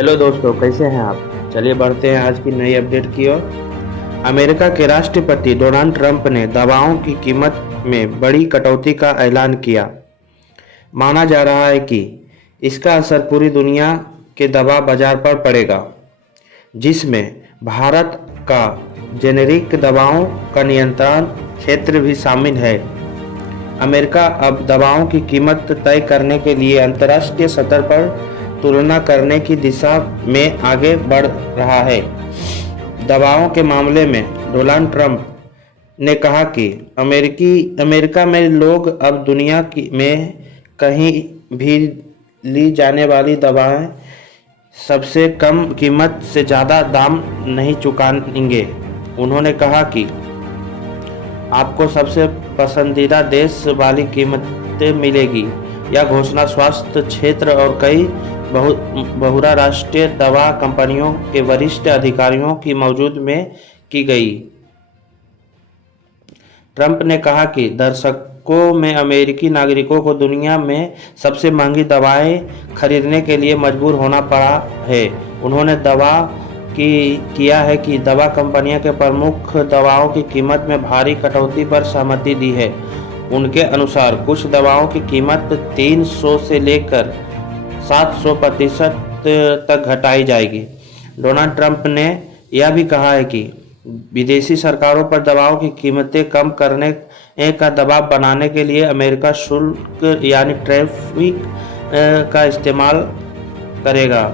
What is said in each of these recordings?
Hello दोस्तों, कैसे हैं आप। चलिए बढ़ते हैं आज की नई अपडेट की ओर। अमेरिका के राष्ट्रपति डोनाल्ड ट्रंप ने दवाओं की कीमत में बड़ी कटौती का ऐलान किया। माना जा रहा है कि इसका असर पूरी दुनिया के दवा बाजार पर पड़ेगा, जिसमें भारत का जेनेरिक दवाओं का नियंत्रण क्षेत्र भी शामिल है। अमेरिका अब दवाओं की कीमत तय करने के लिए अंतर्राष्ट्रीय स्तर पर तुलना करने की दिशा में आगे बढ़ रहा है। दवाओं के मामले में डोनाल्ड ट्रंप ने कहा कि अमेरिका में लोग अब दुनिया में कहीं भी ली जाने वाली दवाएं सबसे कम कीमत से ज़्यादा दाम नहीं चुकाएंगे। उन्होंने कहा कि आपको सबसे पसंदीदा देश वाली कीमतें मिलेगी। यह घोषणा स्वास्थ्य क्षेत्र और कई बहुराष्ट्रीय दवा कंपनियों के वरिष्ठ अधिकारियों की मौजूदगी में की गई। ट्रंप ने कहा कि दशकों में अमेरिकी नागरिकों को दुनिया में सबसे महंगी दवाएं खरीदने के लिए मजबूर होना पड़ा है। उन्होंने दावा किया है कि दवा कंपनियों के प्रमुख दवाओं की कीमत में भारी कटौती पर सहमति दी है। उनके अनुसार कुछ दवाओं की कीमत 300 से लेकर 700% तक घटाई जाएगी। डोनाल्ड ट्रंप ने यह भी कहा है कि विदेशी सरकारों पर दवाओं की कीमतें कम करने का दबाव बनाने के लिए अमेरिका शुल्क यानी टैरिफ का इस्तेमाल करेगा।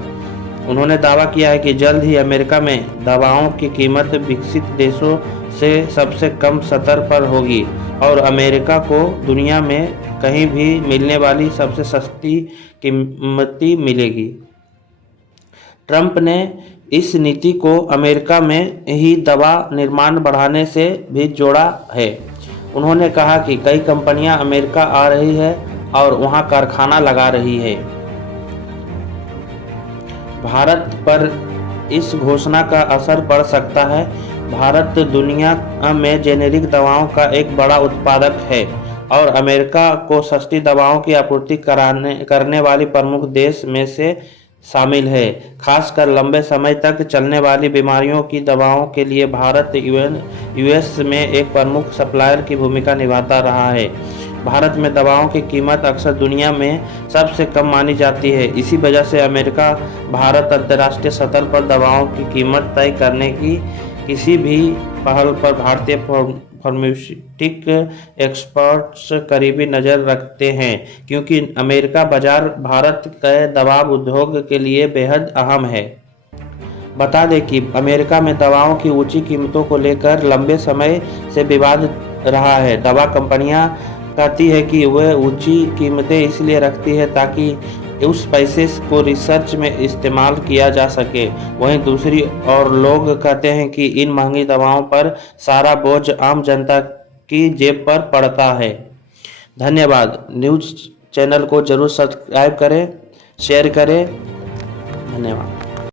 उन्होंने दावा किया है कि जल्द ही अमेरिका में दवाओं की कीमत विकसित देशों से सबसे कम स्तर पर होगी और अमेरिका को दुनिया में कहीं भी मिलने वाली सबसे सस्ती कीमती मिलेगी। ट्रंप ने इस नीति को अमेरिका में ही दवा निर्माण बढ़ाने से भी जोड़ा है। उन्होंने कहा कि कई कंपनियां अमेरिका आ रही है और वहां कारखाना लगा रही है। भारत पर इस घोषणा का असर पड़ सकता है। भारत दुनिया में जेनेरिक दवाओं का एक बड़ा उत्पादक है और अमेरिका को सस्ती दवाओं की आपूर्ति करने वाली प्रमुख देश में से शामिल है। खासकर लंबे समय तक चलने वाली बीमारियों की दवाओं के लिए भारत यूएस में एक प्रमुख सप्लायर की भूमिका निभाता रहा है। भारत में दवाओं की कीमत अक्सर दुनिया में सबसे कम मानी जाती है। इसी वजह से अमेरिका भारत अंतर्राष्ट्रीय स्तर पर दवाओं की कीमत तय करने की किसी भी पहल पर भारतीय फार्मास्यूटिक एक्सपर्ट्स करीबी नज़र रखते हैं, क्योंकि अमेरिका बाजार भारत के दवा उद्योग के लिए बेहद अहम है। बता दें कि अमेरिका में दवाओं की ऊंची कीमतों को लेकर लंबे समय से विवाद रहा है। दवा कंपनियां कहती है कि वह ऊंची कीमतें इसलिए रखती है ताकि उस पैसे को रिसर्च में इस्तेमाल किया जा सके। वहीं दूसरी ओर लोग कहते हैं कि इन महंगी दवाओं पर सारा बोझ आम जनता की जेब पर पड़ता है। धन्यवाद। न्यूज़ चैनल को जरूर सब्सक्राइब करें, शेयर करें। धन्यवाद।